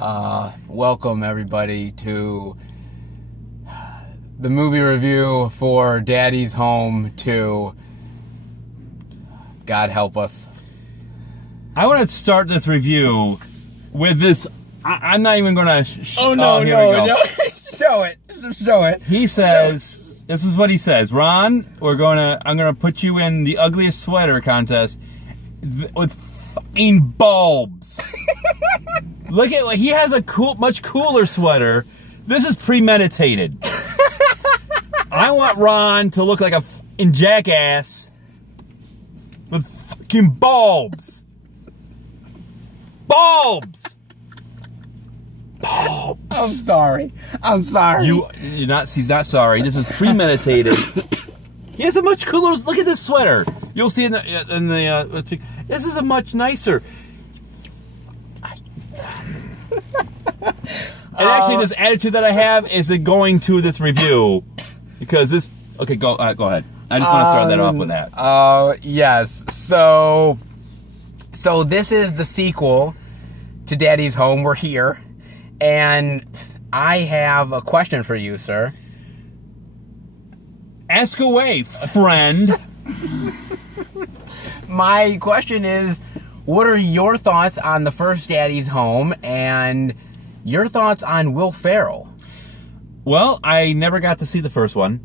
Welcome everybody to the movie review for Daddy's Home 2. God help us. I want to start this review with this. I'm not even going to. No. Show it. He says, this is what he says. Ron, I'm going to put you in the ugliest sweater contest with fucking bulbs. Look at, he has a much cooler sweater. This is premeditated. I want Ron to look like a fucking jackass with fucking bulbs. Bulbs. I'm sorry. He's not sorry. This is premeditated. He has a much cooler. Look at this sweater. You'll see in the. This is a much nicer. And actually, this attitude that I have is going to this review because this. Okay, go ahead. I just want to start that off with that. Yes. So this is the sequel to Daddy's Home. We're here, and I have a question for you, sir. Ask away, friend. My question is, what are your thoughts on the first Daddy's Home and your thoughts on Will Ferrell? Well, I never got to see the first one.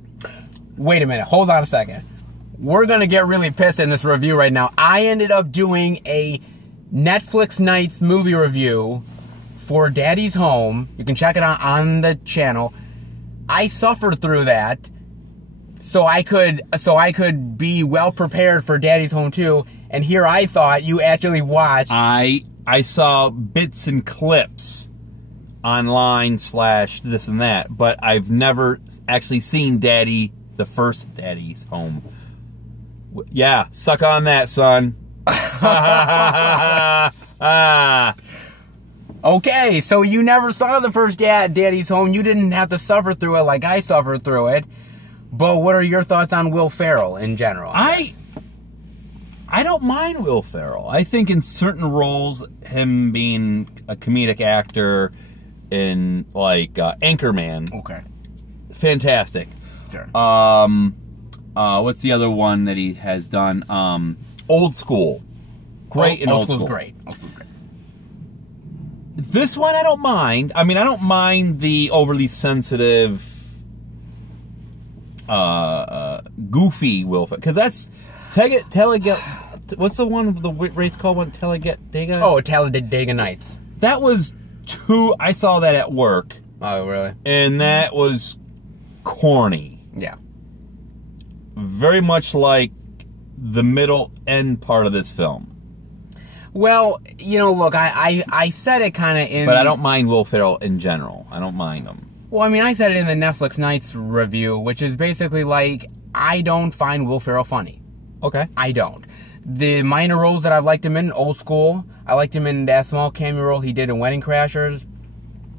Wait a minute. Hold on a second. We're going to get really pissed in this review right now. I ended up doing a Netflix Nights movie review for Daddy's Home. You can check it out on the channel. I suffered through that so I could be well prepared for Daddy's Home 2. And here I thought you actually watched. I saw bits and clips online / this and that, but I've never actually seen the first Daddy's Home. Yeah, suck on that, son. Okay, so you never saw the first Daddy's Home. You didn't have to suffer through it like I suffered through it. But what are your thoughts on Will Ferrell in general? I don't mind Will Ferrell. I think in certain roles, him being a comedic actor in like Anchorman, okay, fantastic. Sure. What's the other one that he has done? Old School, great in Old School. Great. This one I don't mind. I mean, I don't mind the overly sensitive, goofy Will Ferrell, because that's what's the one the race called? Talladega? Oh, Talladega Nights. That was I saw that at work. Oh, really? And that was corny. Yeah. Very much like the middle end part of this film. Well, look, I said it kind of in... But I don't mind Will Ferrell in general. I don't mind him. Well, I mean, I said it in the Netflix Nights review, which is basically like, I don't find Will Ferrell funny. Okay. I don't. The minor roles that I've liked him in, Old School, I liked him in that small cameo role he did in Wedding Crashers.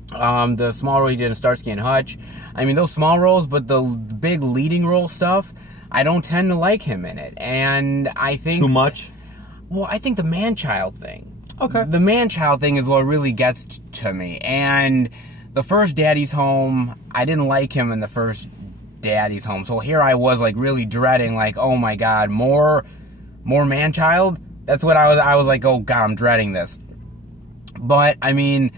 The small role he did in Starsky and Hutch. I mean, those small roles, but the big leading role stuff, I don't tend to like him in it. And I think... Too much? Well, I think the man-child thing. Okay. The man-child thing is what really gets to me. And the first Daddy's Home, I didn't like him in the first Daddy's Home. So here I was, like, really dreading, like, oh my God, more man-child? That's what I was like, oh God, I'm dreading this. But, I mean,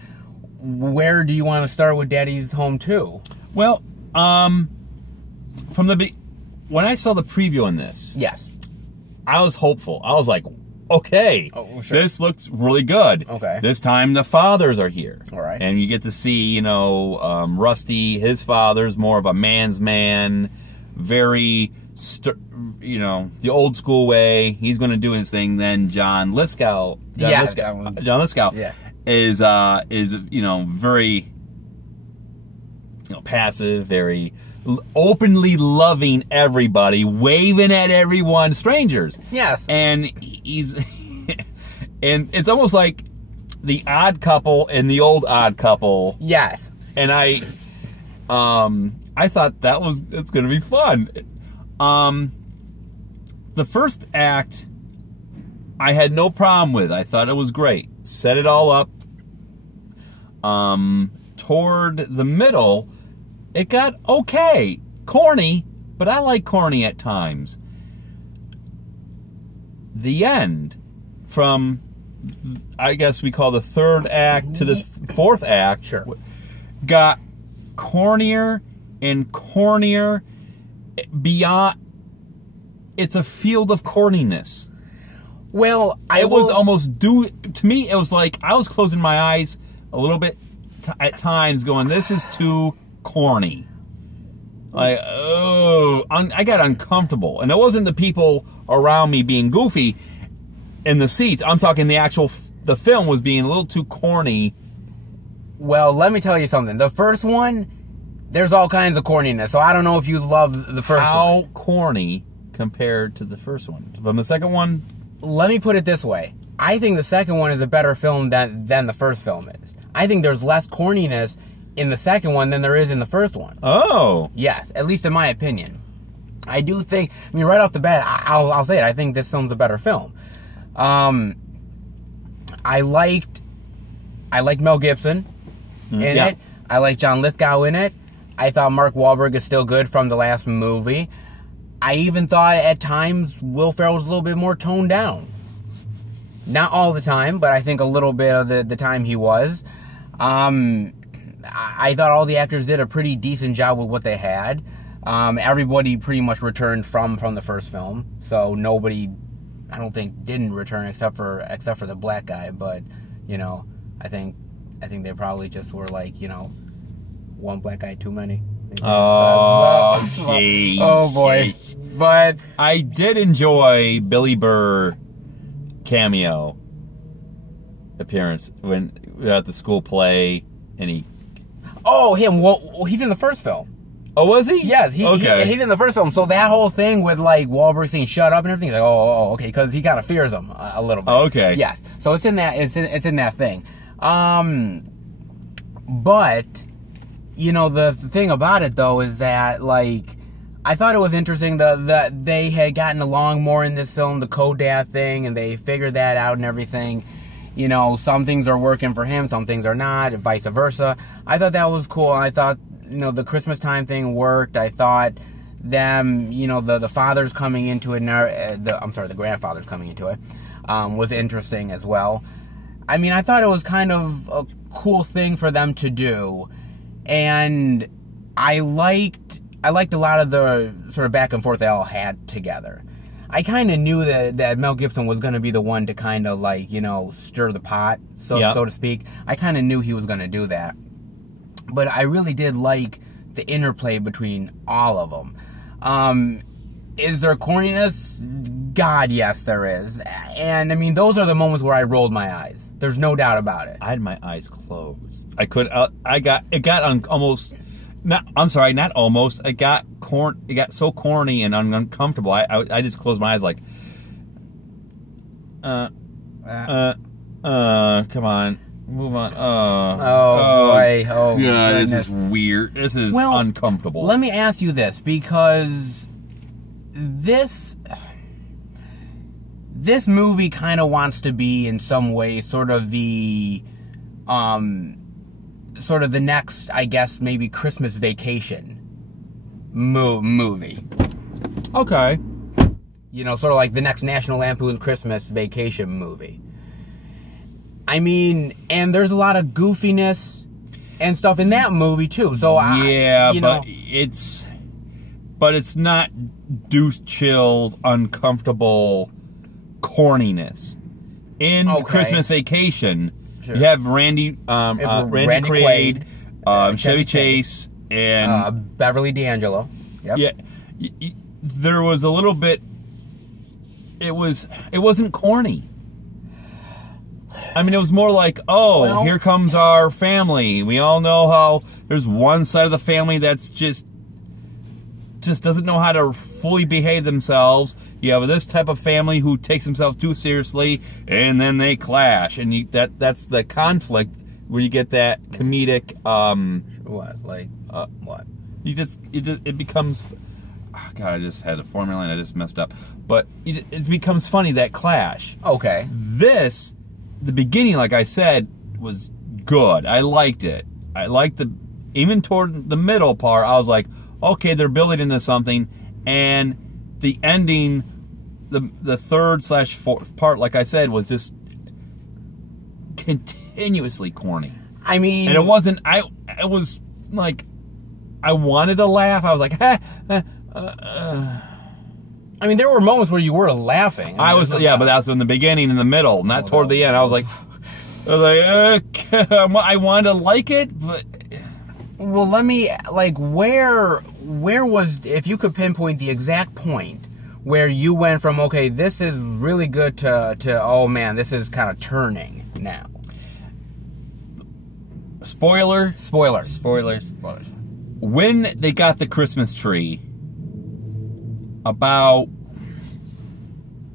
where do you want to start with Daddy's Home 2? Well, when I saw the preview on this, yes, I was hopeful. I was like, okay, sure. This looks really good. Okay. This time the fathers are here. All right. And you get to see, Rusty, his father's more of a man's man, very, the old school way. He's going to do his thing. Then John Lithgow. Yeah. Is very, passive, very openly loving everybody, waving at everyone, strangers. Yes. And he's, and it's almost like the Odd Couple and the old Odd Couple. Yes. And I thought it's going to be fun. The first act, I had no problem with. I thought it was great. Set it all up. toward the middle, it got okay. Corny, but I like corny at times. The end, from, I guess we call the third act to the fourth act, Sure. got cornier and cornier beyond. It's a field of corniness. Well, It was almost to me. It was like I was closing my eyes a little bit at times, going, "This is too corny." Like, oh, I got uncomfortable, and it wasn't the people around me being goofy in the seats. I'm talking the film was being a little too corny. Well, let me tell you something. The first one, there's all kinds of corniness. So I don't know if you love the first one. How corny compared to the first one? From the second one. Let me put it this way. I think the second one is a better film than the first film is. I think there's less corniness in the second one than there is in the first one. Oh. Yes, at least in my opinion. I do think, I mean, right off the bat, I'll say it. I think this film's a better film. I liked Mel Gibson in it. I like John Lithgow in it. I thought Mark Wahlberg is still good from the last movie. I even thought at times Will Ferrell was a little bit more toned down. Not all the time, but I think a little bit of the time he was. I thought all the actors did a pretty decent job with what they had. Everybody pretty much returned from the first film, so nobody, I don't think, didn't return except for the black guy. But you know, I think they probably just were like, you know, one black guy too many. Oh, oh boy. But I did enjoy Billy Burr cameo appearance when we were at the school play, and he. Oh, him. Well, he's in the first film. Oh, was he? Yes, he's in the first film. So that whole thing with like Wahlberg saying "shut up" and everything, like, okay, because he kind of fears him a little bit. Oh, okay. Yes. So it's in that. It's in that thing. But you know, the thing about it though is that, like, I thought it was interesting that they had gotten along more in this film, the co-dad thing, and they figured that out and everything. You know, some things are working for him, some things are not, and vice versa. I thought that was cool. I thought, you know, the Christmas time thing worked. I thought them, you know, the fathers coming into it, the grandfathers coming into it, was interesting as well. I mean, I thought it was kind of a cool thing for them to do. And I liked a lot of the sort of back and forth they all had together. I kind of knew that Mel Gibson was going to be the one to kind of, like, you know, stir the pot, so to speak. I kind of knew he was going to do that. But I really did like the interplay between all of them. Is there corniness? God, yes, there is. And, I mean, those are the moments where I rolled my eyes. There's no doubt about it. I had my eyes closed. It got almost. Not almost. It got so corny and uncomfortable. I just closed my eyes like, come on, move on. Oh boy. Oh, yeah, goodness. This is weird. This is uncomfortable. Let me ask you this, because this movie kind of wants to be, in some way, sort of the next, I guess, maybe Christmas Vacation movie. Okay. You know, sort of like the next National Lampoon's Christmas Vacation movie. I mean, and there's a lot of goofiness and stuff in that movie too. So but it's not douche chills, uncomfortable corniness. In Christmas Vacation, you have Randy Quaid, Chevy Chase, and Beverly D'Angelo. Yep. Yeah, there was a little bit. It wasn't corny. I mean, it was more like, here comes our family. We all know how there's one side of the family that's just doesn't know how to fully behave themselves. You have this type of family who takes themselves too seriously, and then they clash, and that's the conflict where you get that comedic. What? It becomes. Oh God, I just had a formula and I just messed up. But it becomes funny, that clash. Okay. The beginning, like I said, was good. I liked it. I liked even toward the middle part, I was like, okay, they're building into something. And the ending, the third/fourth part, like I said, was just continuously corny. I mean, and it wasn't. It was like I wanted to laugh. I was like, I mean, there were moments where you were laughing. I was, yeah, but that was in the beginning and the middle, not toward the end. I was like, okay, I wanted to like it, but. Well, let me, like, where was, if you could pinpoint the exact point where you went from, okay, this is really good to oh man, this is kind of turning now. Spoilers. When they got the Christmas tree, about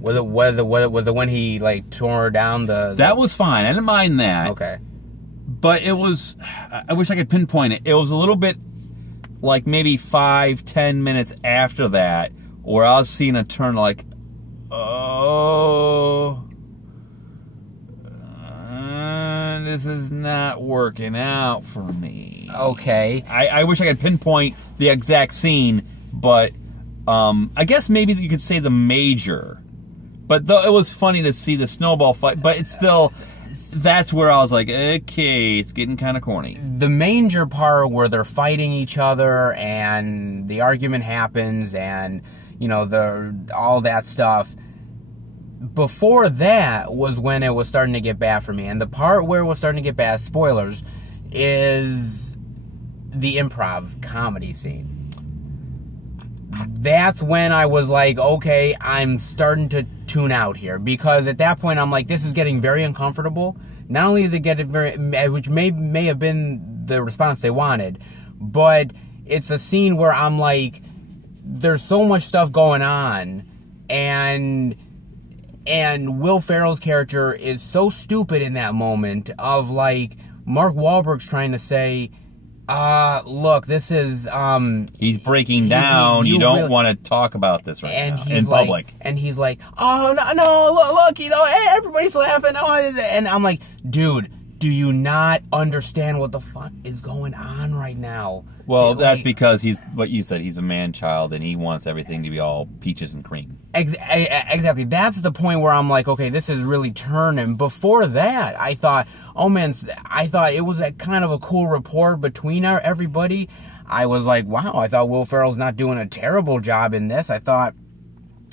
was it when he like tore down the that was fine. I didn't mind that. Okay. But it was, I wish I could pinpoint it. It was a little bit like maybe 5-10 minutes after that, where I was seeing a turn like, oh, this is not working out for me. Okay. I wish I could pinpoint the exact scene, but I guess maybe you could say the major. But though it was funny to see the snowball fight, but it's still, that's where I was like, okay, it's getting kind of corny. The major part where they're fighting each other and the argument happens and, you know, all that stuff. Before that was when it was starting to get bad for me. And the part where it was starting to get bad, spoilers, is the improv comedy scene. That's when I was like, okay, I'm starting to tune out here. Because at that point, I'm like, this is getting very uncomfortable. Not only is it getting very, which may have been the response they wanted, but it's a scene where I'm like, there's so much stuff going on, and Will Ferrell's character is so stupid in that moment of like, Mark Wahlberg's trying to say, look, this is, he's breaking down. You don't really want to talk about this right now in public. And he's like, oh, no, look, you know, everybody's laughing. Oh, and I'm like, dude, do you not understand what the fuck is going on right now? Well, that's because he's, what you said, he's a man-child and he wants everything to be all peaches and cream. Exactly. That's the point where I'm like, okay, this is really turning. Before that, I thought, oh man, I thought it was a kind of a cool rapport between everybody. I was like, wow, I thought Will Ferrell's not doing a terrible job in this. I thought,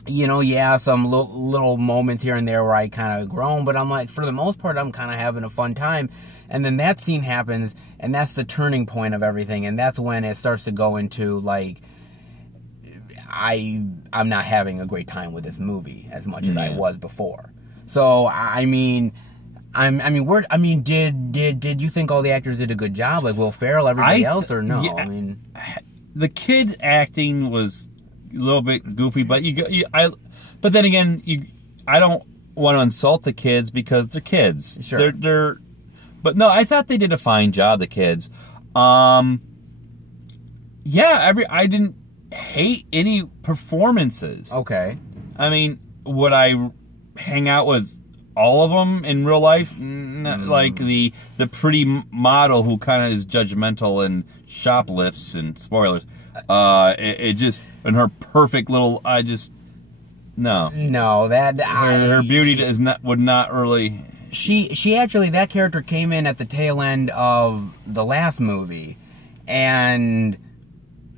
you know, yeah, some little moments here and there where I kind of groan, but I'm like, for the most part, I'm kind of having a fun time. And then that scene happens, and that's the turning point of everything, and that's when it starts to go into, like, I'm not having a great time with this movie as much as I was before. So, I mean, did you think all the actors did a good job, like Will Ferrell, everybody else, or no? Yeah, I mean, the kid acting was a little bit goofy, but but then again, I don't want to insult the kids because they're kids. Sure. But no, I thought they did a fine job, the kids. I didn't hate any performances. Okay. I mean, would I hang out with all of them in real life? Like the pretty model who kind of is judgmental and shoplifts and spoilers. It just, and her perfect little, no. No, her beauty would not really. She actually, that character came in at the tail end of the last movie, and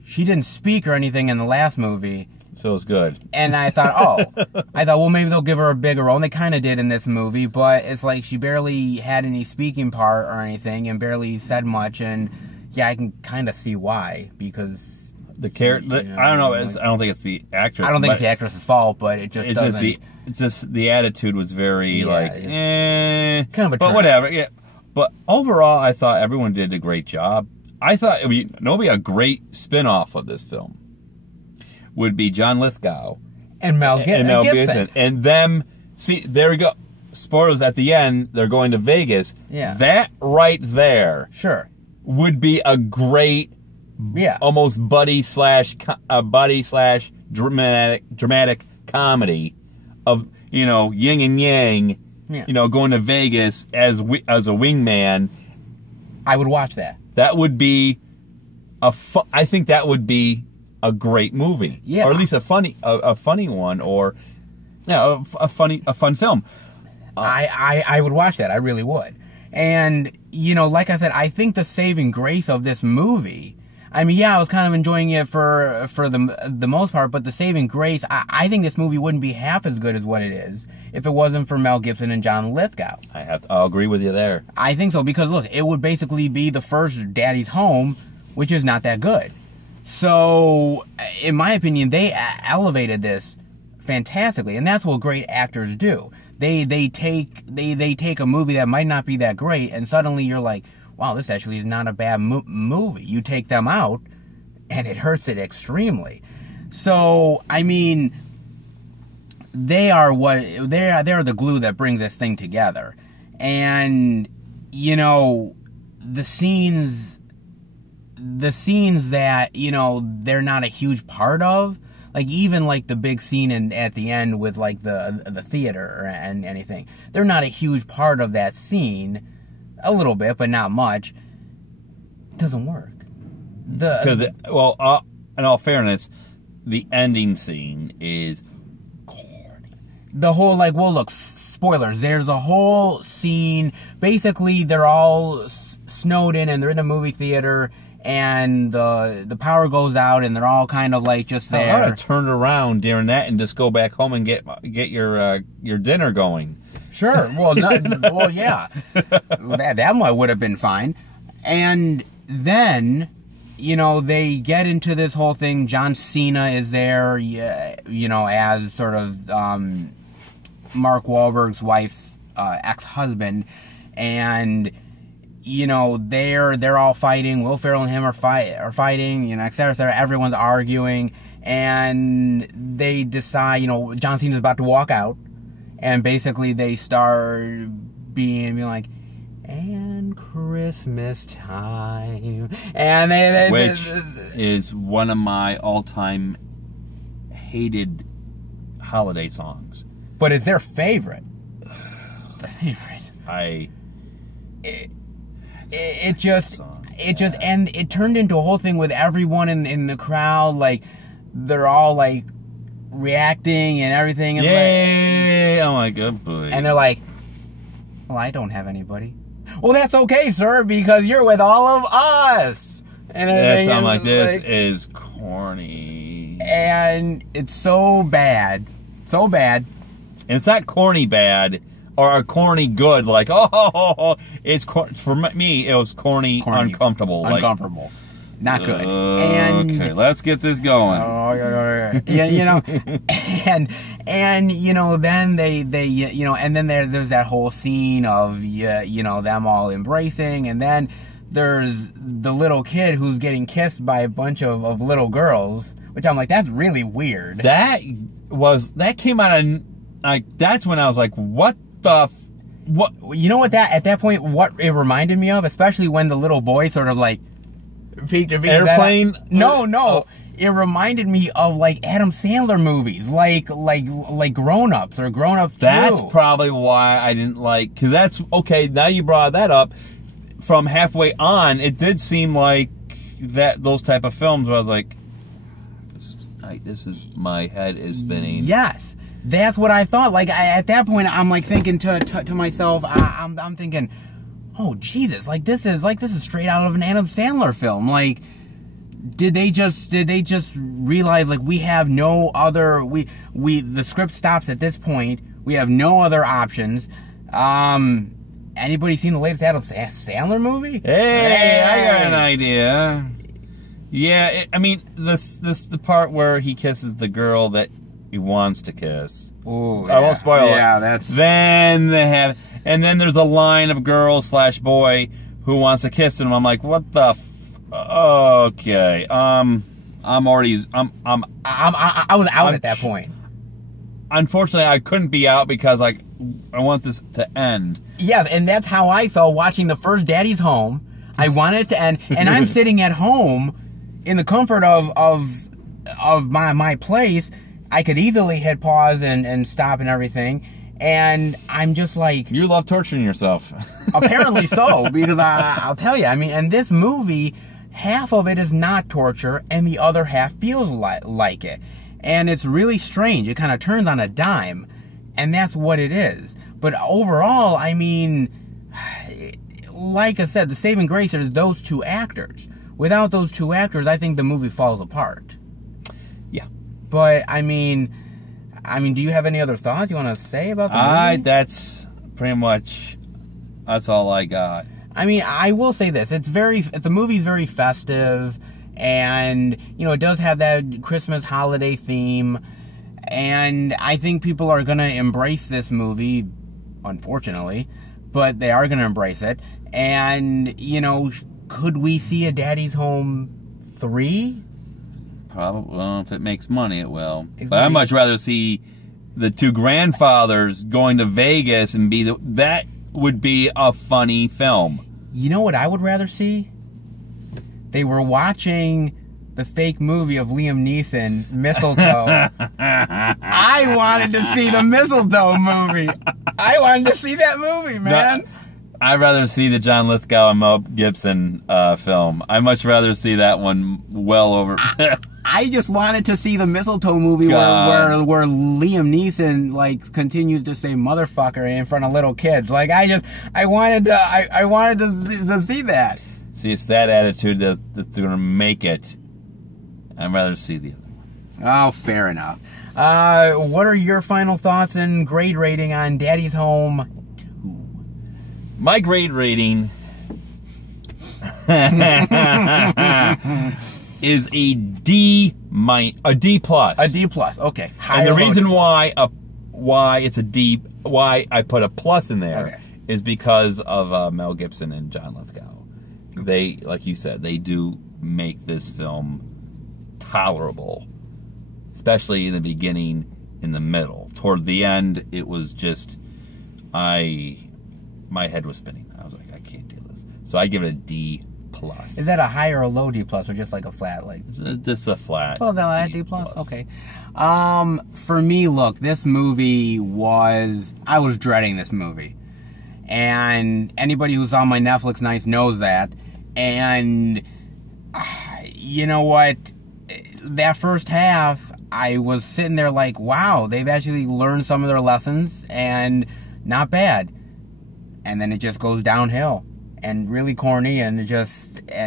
she didn't speak or anything in the last movie. So it's good. And I thought, well, maybe they'll give her a bigger role. And they kind of did in this movie, but it's like she barely had any speaking part or anything and barely said much. And yeah, I can kind of see why, because the character, you know, I don't know. I don't think it's the actress. I don't think it's the actress's fault, but it just doesn't. It's just the attitude was very kind of a but whatever. Yeah, but overall, I thought everyone did a great job. I thought it would be a great spin-off of this film would be John Lithgow and Mel Gibson. And them, see, there we go. Spoilers at the end, they're going to Vegas. Yeah. That right there would be a great, almost buddy slash dramatic comedy of, yin and yang, going to Vegas as a wingman I would watch that. That would be I think that would be a great movie. Yeah. Or at least a funny one, or a fun film. I would watch that. I really would. And, you know, like I said, I think the saving grace of this movie, I mean, yeah, I was kind of enjoying it for the most part, but the saving grace, I think this movie wouldn't be half as good as what it is if it wasn't for Mel Gibson and John Lithgow. I'll agree with you there. I think so, because look, it would basically be the first Daddy's Home, which is not that good. So, in my opinion, they elevated this fantastically, and that's what great actors do. They take a movie that might not be that great, and suddenly you're like, wow, this actually is not a bad movie. You take them out, and it hurts it extremely. So, I mean, they are the glue that brings this thing together. And, you know, the scenes that, you know, they're not a huge part of, like even like the big scene at the end with like the theater and anything, they're not a huge part of that scene. A little bit, but not much. It doesn't work. Because, in all fairness, the ending scene is corny. The whole, like, well, look, spoilers. There's a whole scene. Basically, they're all snowed in, and they're in a movie theater, and the power goes out, and they're all kind of like just there. I want to turn around during that and just go back home and get your dinner going. Sure. Well, well, yeah. That one would have been fine. And then, you know, they get into this whole thing. John Cena is there, you know, as sort of Mark Wahlberg's wife's ex-husband, and you know they're all fighting. Will Ferrell and him are fighting, you know, et cetera, et cetera. Everyone's arguing, and they decide, you know, John Cena's about to walk out. And basically they start being like, and Christmas time. And which is one of my all-time hated holiday songs. But it's their favorite. It just and it turned into a whole thing with everyone in the crowd, like they're all like reacting and everything, and yay! Oh my god, boy! And they're like, "Well, I don't have anybody." Well, that's okay, sir, because you're with all of us. And that song like this is corny, and it's so bad, so bad. And it's not corny bad or a corny good. Like, it's for me. It was corny. Uncomfortable. Uncomfortable. Like, not good. Okay, let's get this going. Yeah, you know, and you know, then they you know, and then there's that whole scene of you know, them all embracing, and then there's the little kid who's getting kissed by a bunch of little girls, which I'm like, that's really weird. That came out of like, that's when I was like, what? You know what, at that point, what it reminded me of, especially when the little boy sort of like Airplane? No. Oh. It reminded me of like Adam Sandler movies, like Grown Ups or Grown Ups 2. That's probably why I didn't like, because that's okay. Now you brought that up. From halfway on, it did seem like those type of films where I was like, my head is spinning. Yes. That's what I thought. Like, at that point, I'm like thinking to myself, I'm thinking, oh Jesus! Like this is straight out of an Adam Sandler film. Like, did they just realize, like, we have no other, the script stops at this point. We have no other options. Anybody seen the latest Adam Sandler movie? Hey, I got an idea. Yeah, I mean, this the part where he kisses the girl that he wants to kiss. Ooh, I won't spoil it. Yeah, that's... Then they have... And then there's a line of girl/boy who wants to kiss him. I'm like, what the okay. I was out at that point. Unfortunately, I couldn't be out because, like, I want this to end. Yes, and that's how I felt watching the first Daddy's Home. I wanted it to end, and I'm sitting at home in the comfort of my place. I could easily hit pause and stop and everything, And I'm just like... You love torturing yourself. Apparently so, because I'll tell you, I mean, and this movie, half of it is not torture, and the other half feels like it. And it's really strange. It kind of turns on a dime, and that's what it is. But overall, I mean, like I said, the saving grace is those two actors. Without those two actors, I think the movie falls apart. Yeah. But, I mean, do you have any other thoughts you want to say about the movie? That's pretty much, that's all I got. I mean, I will say this. The movie's very festive, and, you know, it does have that Christmas holiday theme, and I think people are going to embrace this movie, unfortunately, but they are going to embrace it, and, you know, could we see a Daddy's Home 3? Probably, well, if it makes money, it will. But I'd much rather see the two grandfathers going to Vegas and that would be a funny film. You know what I would rather see? They were watching the fake movie of Liam Neeson, Mistletoe. I wanted to see the Mistletoe movie. I wanted to see that movie, man. No, I'd rather see the John Lithgow and Mel Gibson film. I'd much rather see that one well over... I just wanted to see the Mistletoe movie where Liam Neeson like continues to say motherfucker in front of little kids. Like I wanted to see that. See, it's that attitude that's going to make it. I'd rather see the other one. Oh, fair enough. What are your final thoughts and grade rating on Daddy's Home 2? My grade rating is a D+. A D+. Okay. And the reason why it's a D, why I put a plus in there, is because of Mel Gibson and John Lithgow. They, like you said, they do make this film tolerable, especially in the beginning, in the middle. Toward the end, it was just, my head was spinning. I was like, I can't do this. So I give it a D+. Is that a high or a low D+, or just like a flat? Like just a flat. Oh, that D+. Okay. For me, look, this movie I was dreading this movie, and anybody who's on my Netflix nights knows that. And you know what? That first half, I was sitting there like, wow, they've actually learned some of their lessons, and not bad. And then it just goes downhill. And really corny and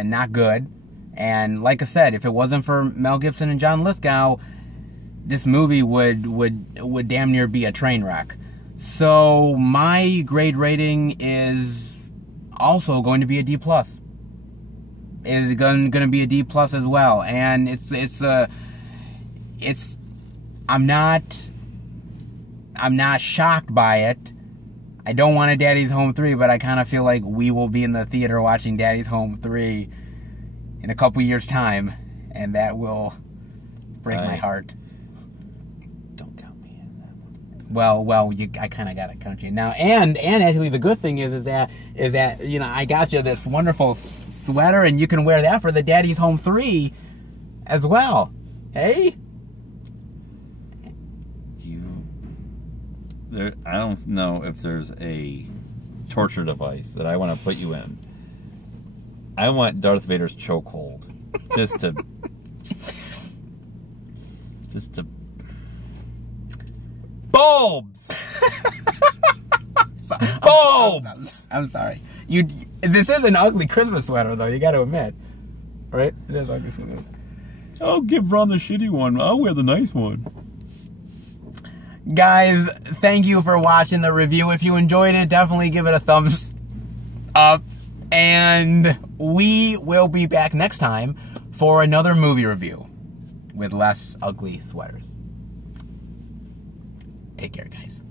not good. And like I said, if it wasn't for Mel Gibson and John Lithgow, this movie would damn near be a train wreck. So my grade rating is also going to be a D+. Is going to be a D+ as well. And I'm not shocked by it. I don't want a Daddy's Home 3, but I kind of feel like we will be in the theater watching Daddy's Home 3 in a couple years' time, and that will break my heart. Don't count me in that one. Well, I kind of got to count you now. And actually, the good thing is that you know, I got you this wonderful sweater, and you can wear that for the Daddy's Home 3 as well. Hey. I don't know if there's a torture device that I want to put you in. I want Darth Vader's chokehold. Just to bulbs! Bulbs! I'm sorry. This is an ugly Christmas sweater, though, you got to admit. Right? It is ugly sweater. I'll give Ron the shitty one. I'll wear the nice one. Guys, thank you for watching the review. If you enjoyed it, definitely give it a thumbs up. And we will be back next time for another movie review with less ugly sweaters. Take care, guys.